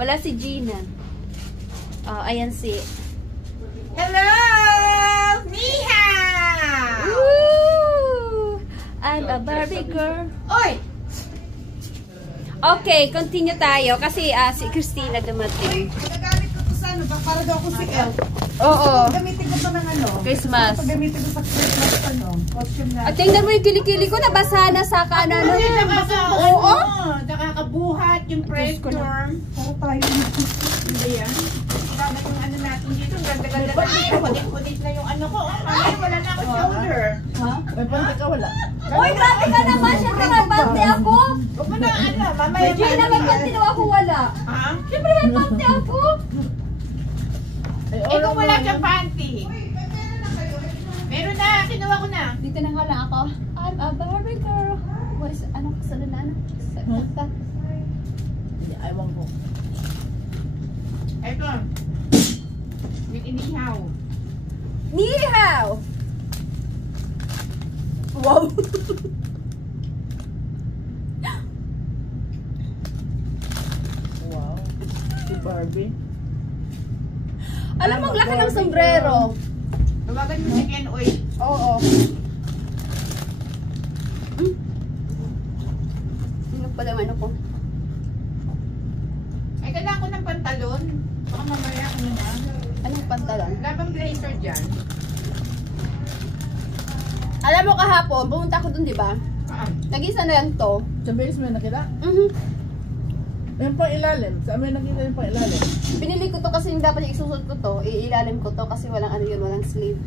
Wala si Gina. Oh, ayan si... Hello! Miha! Woo! I'm a Barbie girl. Oy! Okay, continue tayo kasi si Christina dumating. Nagagamit ko to sa ano, para daw ako si El. Oo. Gamitin ko to ng ano. Christmas. Gamitin ko sa Christmas ano, costume na. At tingnan mo yung kilikili ko, nabasa na sa kanan. Oo. Nakakabuhat yung pressure. Para tayo. Hindi yan. Dapat yung ano natin dito, ganda-ganda na. Punit-punit na yung ano ko. Ay, wala na ako shoulder. Ha? May panty ka wala. Uy, grabe ka naman. Siyempre may panty ako. Huwag mo na ano, mamaya. Gina, may panty daw ako wala. Ha? Siyempre may panty ako. Eh kung wala siyang panty. Meron na, kinuha ko na. Dito na nga lang ako. I'm a Barbie girl. What is, ano kasunod na ano? Sakta. Hindi, ayaw ko. Ito. Yung inihaw. Nihaw! Wow! Wow. Si Barbie. Alam mo, ang laki ng sombrero. Tawagan mo si Ken Oy. Oo. Sino pala yung ano ko? Ay, kailangan ko ng pantalon. Baka mamaya ano na. Anong pantalon? Wala bang blazer dyan? Alam mo kahapon, pumunta ako dun, di ba? Nag-isa na lang to. Sa base mo nakita? Yung pang ilalim. Sa amin nakita yung pang ilalim. Binili ko to kasi yung dapat isusot ko to. Iilalim ko to kasi walang ano yun, walang sleeve.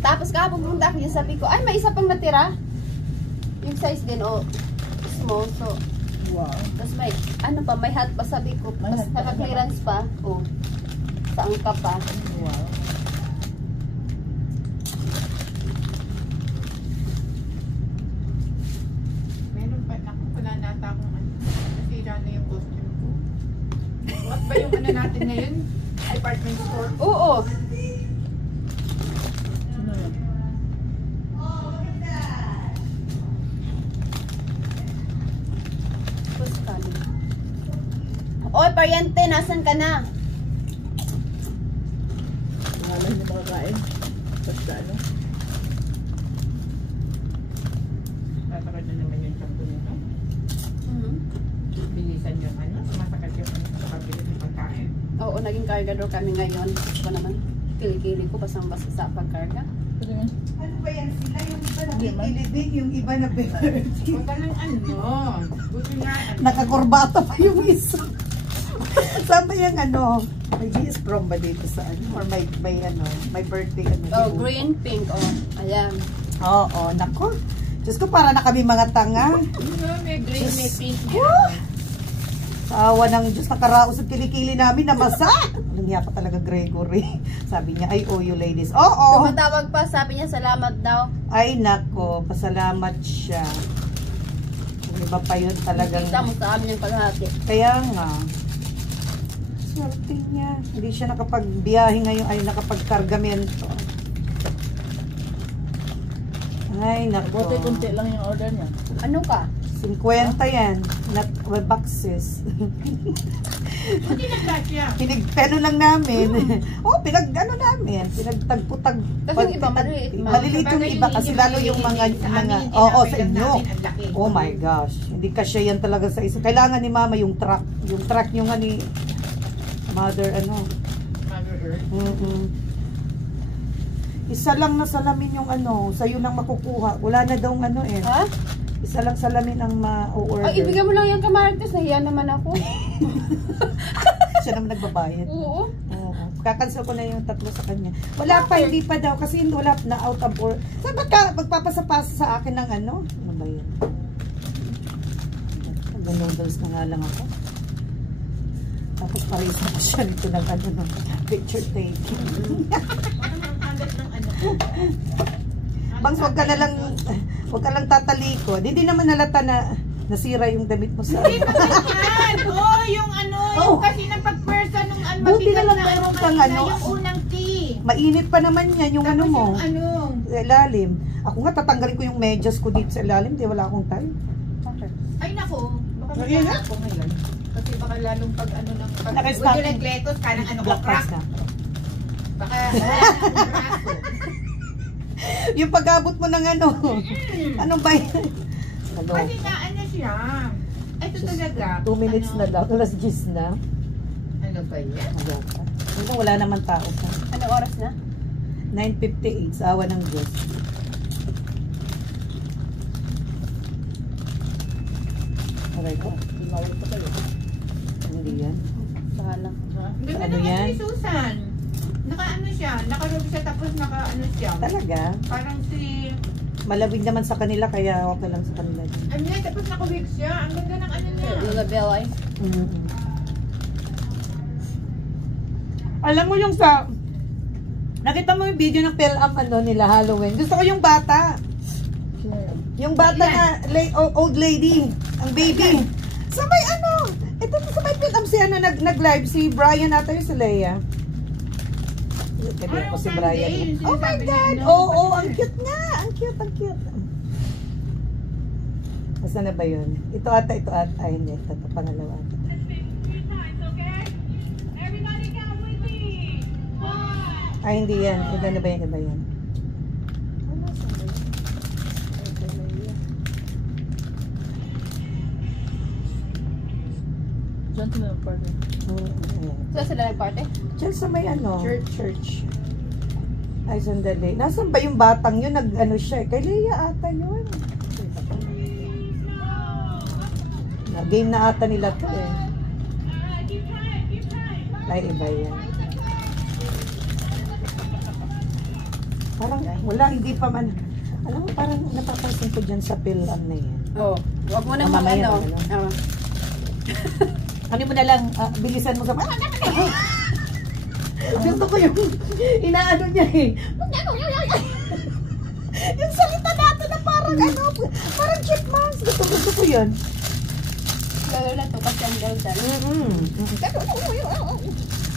Tapos kahapon pumunta ako yun, sabi ko, ay may isa pang natira. Yung size din, small. So, Wow. tapos may, ano pa, may hat pa sabi ko. May Tapos hat pa naka-clearance pa. Saan ka pa. Wow. Meron pa. Ako, wala nata akong ano. Nasira na yung costume ko. What ba yung ano natin ngayon? Department store? Oo. Ano yun? Oy, paryente, nasan ka na? Pangalan niyo makakain. Basta ano. Tatawad na naman yung shampoo nito. Bilisan yung ano. Sumasakat yung ano sa pagbilis ng pagkain. Oo, naging cargador kami ngayon. Gusto naman, kilikili ko basang-basa sa pagkarga. Pwede mo. Ano ba yan sila? Yung iba na bikilibig, yung iba na birthday. Huwag ka ng ano. Buti nga ano. Nakakurbata pa yung isa. Saan ba yung ano? May GS prom ba dito sa ano? Or may ano? May birthday ano? Oh, green, pink, ayan. Oo, nako. Diyos ko, para na kami mga tanga. May green, may pink. Awa ng Diyos, nakaraos at kilikili namin na masa. Nangiya pa talaga Gregory. Sabi niya, I owe you ladies. Oo. Tumatawag pa, sabi niya salamat daw. Ay nako, pasalamat siya. Kung iba pa yun talagang. Kita mo sa amin yung kalahati. Kaya nga. Swerte niya. Hindi siya nakapagbiyahe ngayon. Ay, nakapagkargamento. Ay, nako. Kunti-kunti lang yung order niya. Ano ka? 50 yan. Not boxes. Buti nagkasya. Pinagpeno lang namin. Pinag-ano namin. Pinagtagputag. Kasi yung iba maliit. Maliliit yung iba kasi lalo yung mga oo, sa inyo. Oh my gosh. Hindi kasya yan talaga sa isa. Kailangan ni mama yung truck. Yung truck yung ni mother ano. Mother Earth. Isa lang na salamin yung ano. Sa'yo lang makukuha. Wala na daw ano eh. Ha? Isa lang salamin ang ma-order. Ay, ibigay mo lang yung kamartes. Nahiya naman ako. Siya naman nagbabayad. Oo. Oo. Kakansel ko na yung 3 sa kanya. Wala pa, hindi pa daw. Kasi wala na out of order. Saan ba ka magpapasa-pasa sa akin ng ano? Ano ba yun? Nag-noodles na nga lang ako. Tapos parisa ko siya nito ng ano, ng picture taking. Bangs, wag ka na lang, wag ka lang tatalikod. Hindi naman nalata na nasira yung damit mo sa Hindi pa ganyan. Yung ano, yung kasi ng pagpwersa nung buti na lang mayroon kang ano. Yung unang tea. Mainit pa naman yan, yung ano mo. Tapos yung ano. Ilalim. Ako nga tatanggalin ko yung medyas ko dito sa ilalim, di wala akong time. Ay nako, baka Kaya nga ako ngayon. Kasi baka lalong pag ano ng pag Naka-stop. huwag yung lettuce, kanang ano ko, Black crack. pass na. Baka wala na akong braso. Yung pag-abot mo ng ano. Ano ba yan? Ano? Kasi nga ano siya. Ito talaga. 2 minutes ano, na lang. Alas 10 na. Ano ba yan? Wala naman tao pa. Anong oras na? 9:58 sa awa ng Diyos. Aray ko. Lumawag pa kayo. Hindi yan. Bahala. Hindi Ano ano naman yan? si Susan. Naka-ano siya. Naka-robe siya tapos naka-ano siya. Talaga? Parang si... Malamig naman sa kanila kaya okay lang sa kanila. Ano yan? Tapos naka-wig siya. Ang ganda ng ano niya. Lula Belay. Alam mo yung sa... Nakita mo yung video ng Pelam ano nila Halloween. Gusto ko yung bata. Sino yun? Yung bata na old lady. Ang baby. Sabay ano? Ito sabay Pelam si ano nag-live. Si Brian ata yung si Leia. Sabi ako si Brian. Oh my God! Oo, ang cute nga! Ang cute, ang cute. Asa na ba yun? Ito ata. Ay, hindi. Ito pangalawa ata. Ay, hindi yan. Iba na ba yan? Iba yan. Diyan sila ng partner. Saan sila nag-party? Diyan sa may ano? Church. Ay, sandali. Nasaan ba yung batang yun? Nag-ano siya eh. Kay Leia ata yun. Game na ata nila to eh. Ay, iba yan. Parang wala, hindi pa man. Alam mo, parang napapansin ko dyan sa Pelam na yan. Oo. Huwag mo na Mamaya ano. na lang. Oo. Ano mo na lang, bilisan mo sa... Gusto ko yung inaano niya eh. Yung salita natin na parang ano, parang chipmunks. Gusto ko yun. Lalo na to kasi ang ganda.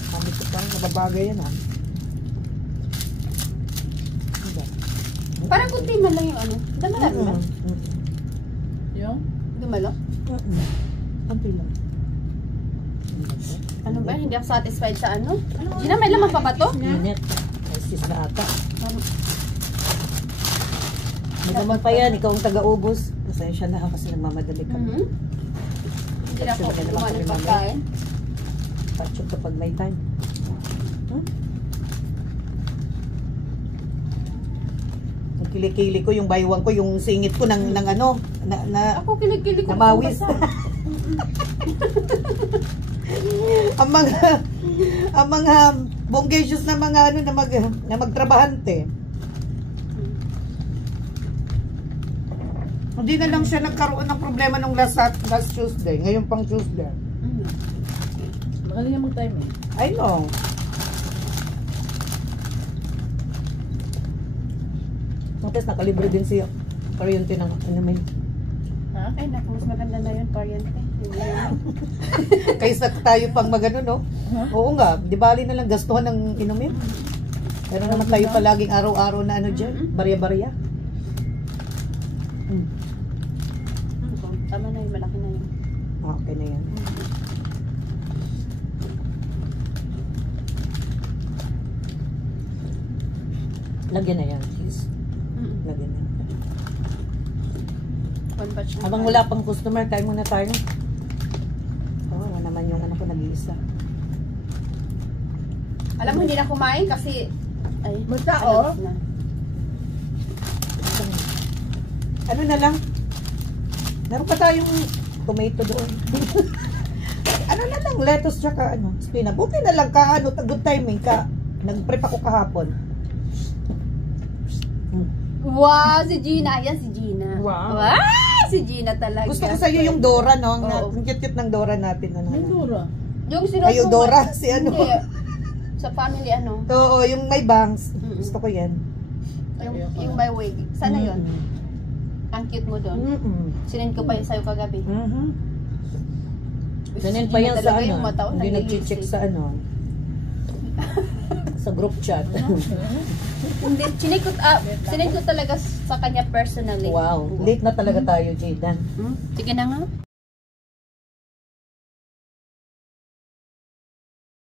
Kami ko parang nababagay yan ah. Parang kunti man lang yung ano. Dumala ba? Yung? Dumalo? Kunti lang. Ano ba? Hindi ako satisfied sa ano? Gina, may laman pa ba to? Minute. Ay, sis na ata. Nagaman pa yan, ikaw ang taga-ubos. Pasensya na kasi nagmamadali ka. Hindi na ako gumawa ng pagkain. Patchok kapag may time. Ang kilikili ko, yung baywang ko, yung singit ko ng ano, na Ako kilig-kilig ko. namawis. ang mga bonggacious na mga ano na magtrabahante. Hindi na lang siya nagkaroon ng problema nung last Tuesday. Ngayon pang Tuesday. Magaling niya mag-time eh. I know. Tapos nakalibre din siya. Kuryente ng ano may. Ha? Ay, naku, mas maganda na yun, kuryente. Kaysa tayo pang magano, no? Oo nga, di bali na lang gastuhan ng inumin. Pero naman tayo palaging araw-araw na ano dyan, barya-barya. Tama na yun, malaki na yun. Okay na yan. Lagyan na yan, please. Lagyan na. One batch na. Habang wala pang customer, tayo muna tayo. Oo, naman yung ano ko nag-iisa. Alam mo, hindi na kumain kasi... Ay, May tao? na. Ano na lang? Meron pa tayong tomato doon. Ano na lang, lettuce tsaka ano, spinach. Buti na lang ka, ano, good timing ka. Nag-prep ako kahapon. Wow, si Gina. Ayan si Gina. Wow. Si Gina talaga. Gusto ko sa'yo yung Dora, no? Oo. Ang cute-cute ng Dora natin. Ano, May dura. Yung sinusuot. Ay, yung Dora, si ano? Hindi. Sa family, ano? Oo, yung may bangs. Mm-mm. Gusto ko yan. Yung by wig. Sana yun? Mm-mm. Ang cute mo doon. Mm-mm. Sinend ko pa yun sa'yo kagabi. Mhm. Si Ganun Gina pa yan sa talaga ano. yung mata ko, Hindi nag-lipstick. nag-check sa ano. Sa group chat. Hindi, sinend ko talaga sa kanya personally. Wow. Late na talaga tayo, Jaydan. Sige na nga.